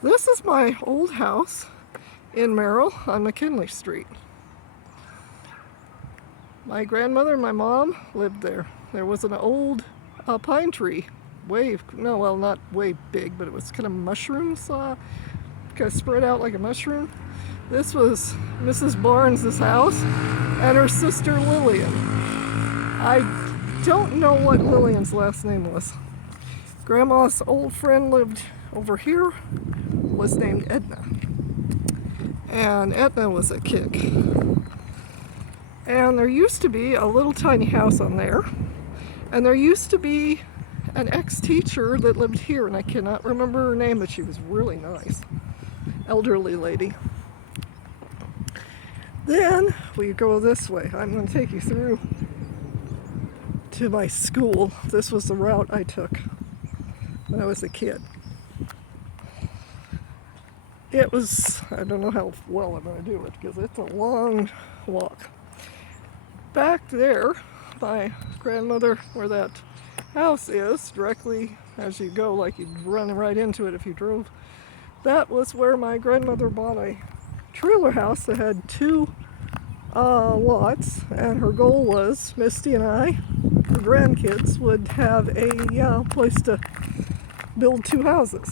This is my old house in Merrill on McKinley Street. My grandmother and my mom lived there. There was an old pine tree, not way big, but it was kind of mushrooms, kind of spread out like a mushroom. This was Mrs. Barnes' house and her sister Lillian. I don't know what Lillian's last name was. Grandma's old friend lived over here, was named Edna. And Edna was a kick. And there used to be a little tiny house on there. And there used to be an ex-teacher that lived here, and I cannot remember her name, but she was really nice. Elderly lady. Then we go this way. I'm going to take you through to my school. This was the route I took when I was a kid. It was, I don't know how well I'm going to do it because it's a long walk. Back there, my grandmother, where that house is, directly as you go, like you'd run right into it if you drove, that was where my grandmother bought a trailer house that had two lots, and her goal was Misty and I, her grandkids, would have a place to build two houses,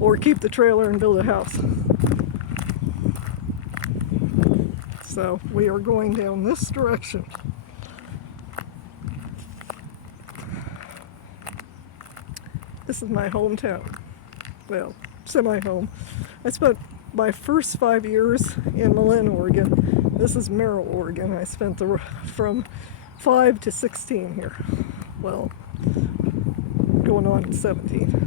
or keep the trailer and build a house. So we are going down this direction. This is my hometown. Well, semi-home. I spent my first 5 years in Malin, Oregon. This is Merrill, Oregon. I spent from 5 to 16 here. Well, going on 17.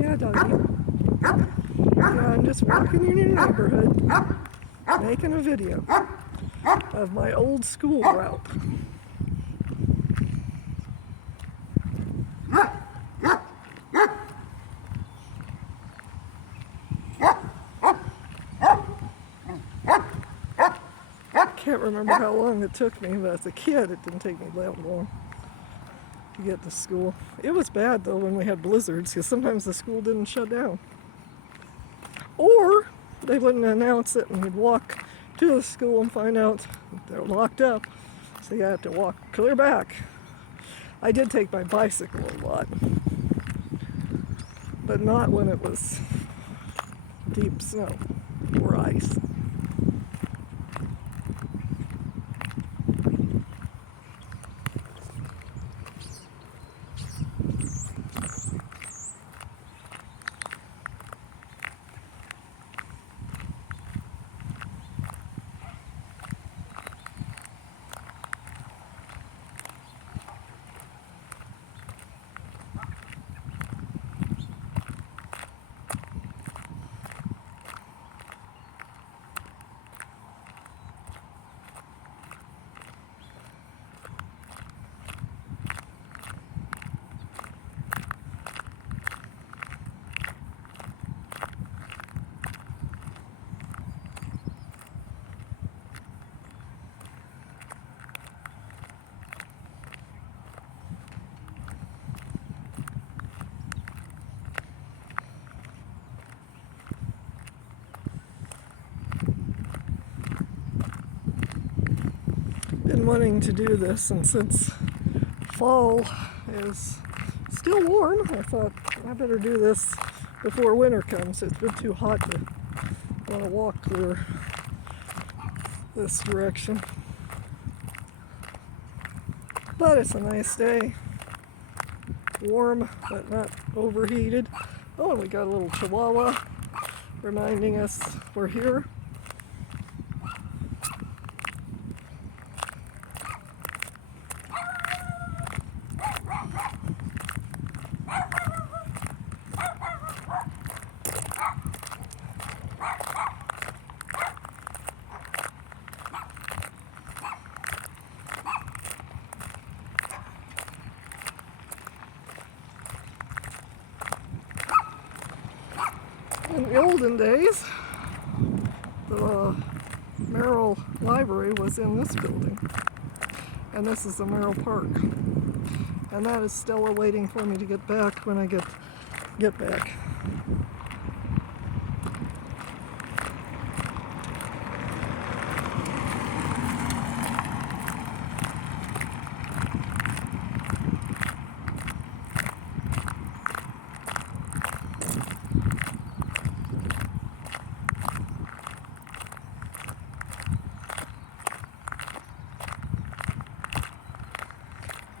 Yeah, doggy. Yeah, I'm just walking in your neighborhood, making a video of my old school route. Can't remember how long it took me, but as a kid it didn't take me that long to get to school. It was bad though when we had blizzards because sometimes the school didn't shut down. Or they wouldn't announce it and we'd walk to the school and find out they're locked up. So you had to walk clear back. I did take my bicycle a lot, but not when it was deep snow or ice. Been wanting to do this, and since fall is still warm, I thought I better do this before winter comes. It's been too hot to want to walk clear this direction. But it's a nice day. Warm, but not overheated. Oh, and we got a little chihuahua reminding us we're here. olden days, the Merrill Library was in this building, and this is the Merrill Park, and that is still awaiting for me to get back when I get back.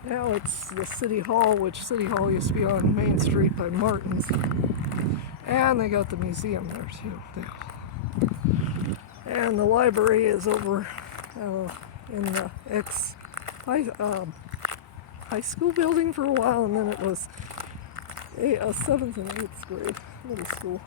Now it's the City Hall, which City Hall used to be on Main Street by Martin's. And they got the museum there too. And the library is over in the high school building for a while, and then it was a 7th and 8th grade middle school.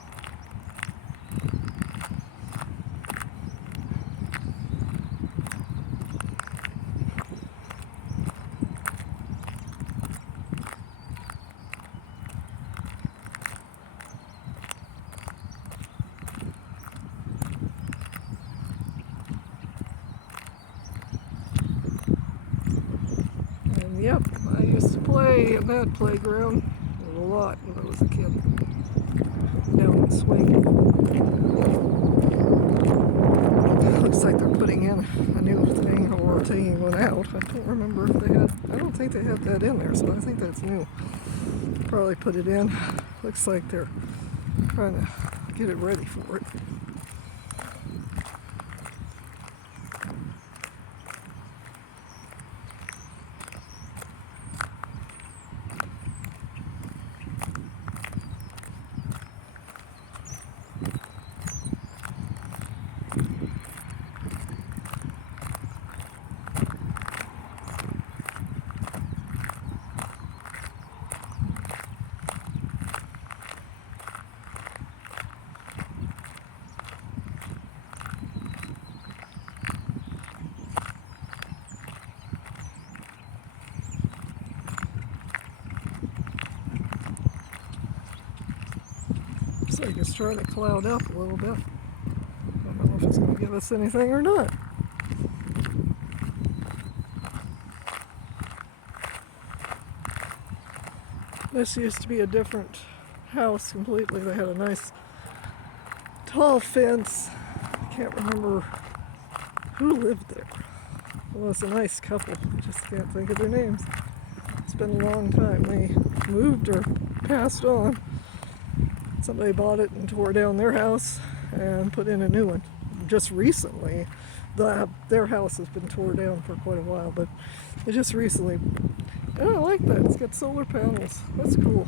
Yep, I used to play in that playground a lot when I was a kid. Down the swing. Looks like they're putting in a new thing or taking one out. I don't remember if they had, I don't think they had that in there, so I think that's new. Probably put it in. Looks like they're trying to get it ready for it. Looks like it's trying to cloud up a little bit. I don't know if it's going to give us anything or not. This used to be a different house completely. They had a nice tall fence. I can't remember who lived there. It was a nice couple. I just can't think of their names. It's been a long time. They moved or passed on. Somebody bought it and tore down their house and put in a new one. Just recently, their house has been torn down for quite a while, but it just recently, I like that. It's got solar panels. That's cool.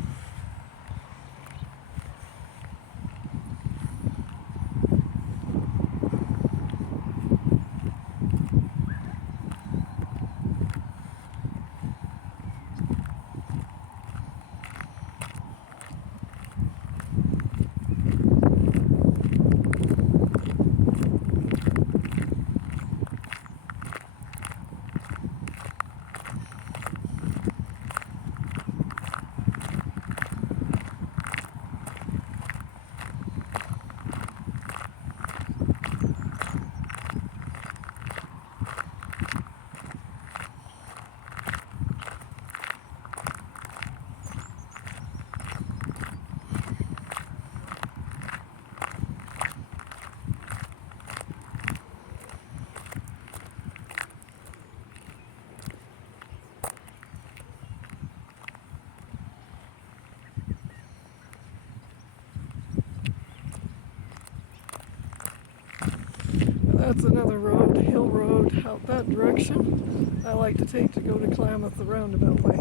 That's another road, Hill Road, out that direction. I like to take to go to Klamath the roundabout way.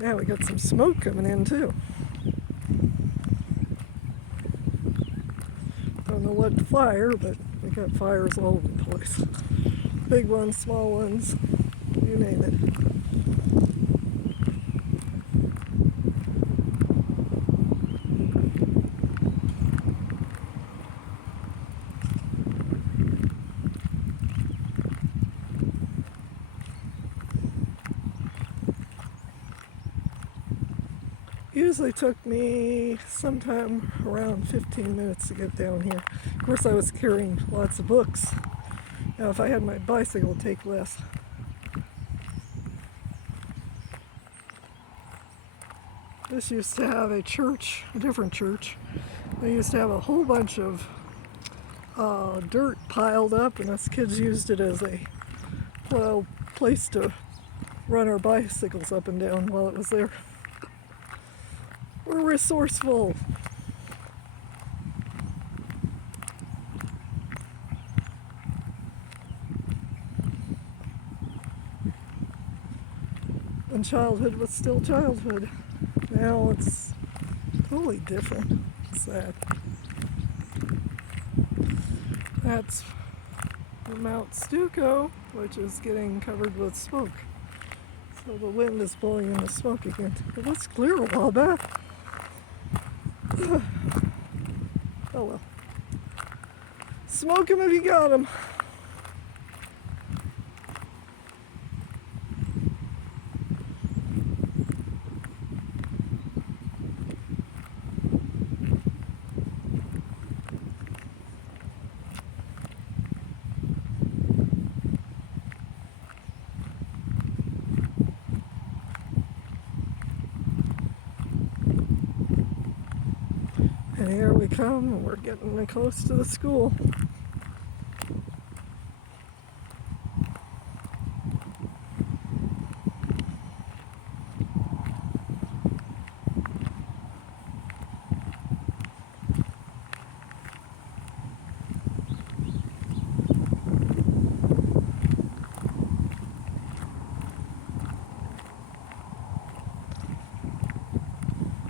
Yeah, we got some smoke coming in too. Don't know what fire, but we got fires all over the place. Big ones, small ones, you name it. usually took me sometime around 15 minutes to get down here. Of course, I was carrying lots of books. Now, if I had my bicycle, it'd take less. This used to have a church, a different church. They used to have a whole bunch of dirt piled up, and us kids used it as a place to run our bicycles up and down while it was there. We're resourceful. And childhood was still childhood. Now it's totally different. It's sad. That's Mount Stuco, which is getting covered with smoke. So the wind is blowing in the smoke again. It was clear a while back. Oh well. Smoke 'em if you got 'em. And here we come, and we're getting close to the school.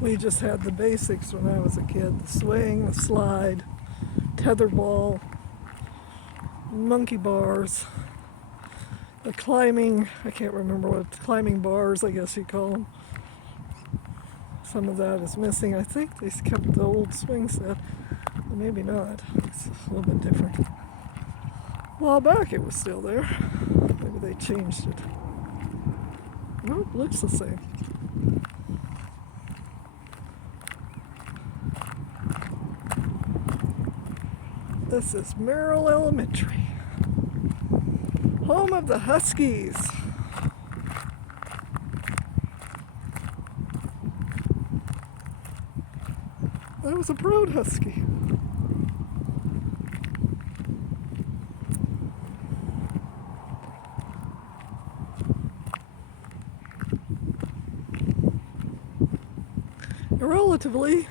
We just had the basics when I was a kid. The swing, the slide, tetherball, monkey bars, the climbing, I can't remember what, climbing bars, I guess you call them. Some of that is missing. I think they kept the old swing set. But maybe not. It's a little bit different. A while back it was still there. Maybe they changed it. Nope, looks the same. This is Merrill Elementary, home of the Huskies. That was a brood husky. Relatively,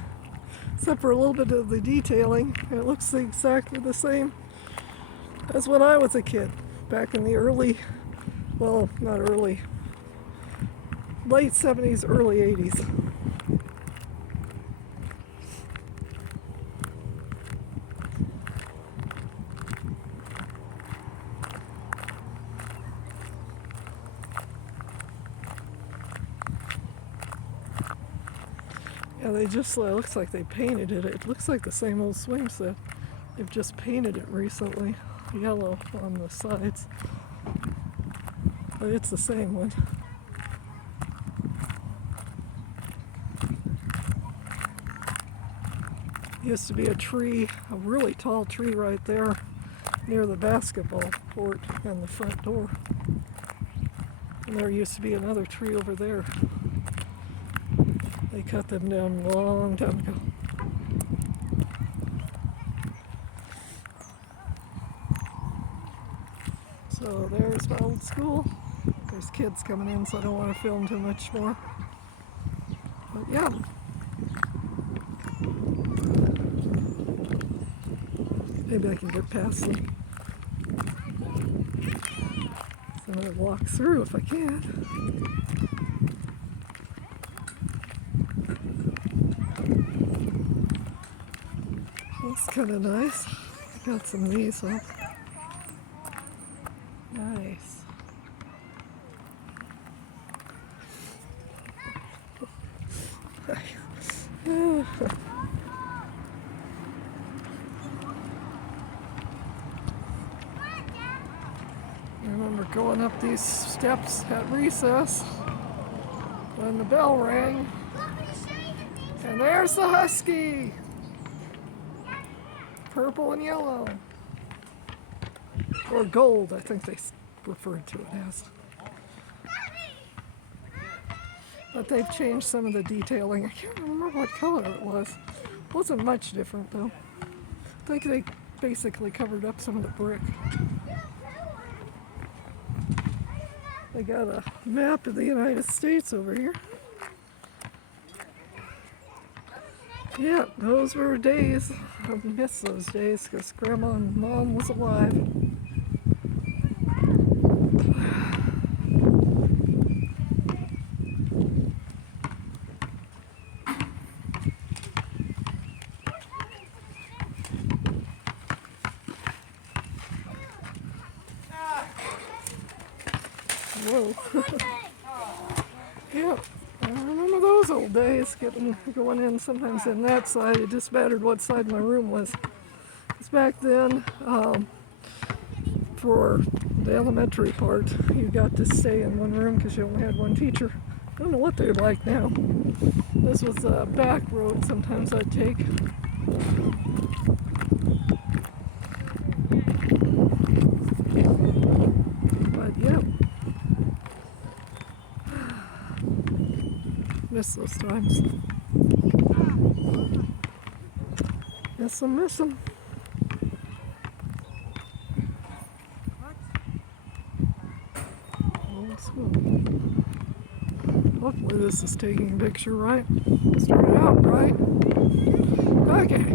except for a little bit of the detailing, it looks exactly the same as when I was a kid, back in the early, well, not early, late 70s, early 80s. Yeah, they just, looks like they painted it. It looks like the same old swing set. They've just painted it recently, yellow on the sides. But it's the same one. Used to be a tree, a really tall tree right there near the basketball court and the front door. And there used to be another tree over there. They cut them down a long time ago. So there's my old school. There's kids coming in, so I don't want to film too much more. But yeah. Maybe I can get past them. So I'm going to walk through if I can. That's kind of nice. Got some of these ones. Nice. I remember going up these steps at recess when the bell rang. And there's the husky. Purple and yellow. Or gold, I think they referred to it as. But they've changed some of the detailing. I can't remember what color it was. It wasn't much different though. I think they basically covered up some of the brick. They got a map of the United States over here. Yeah, those were days. I miss those days because Grandma and Mom was alive. Whoa. Yeah, I remember those old days, going in sometimes in that side. It just mattered what side my room was. Because back then, for the elementary part, you got to stay in one room because you only had one teacher. I don't know what they're like now. This was a back road sometimes I'd take. But yeah. Miss those times. Yes, I miss them. Old school. Hopefully this is taking a picture right. Started out right. Okay.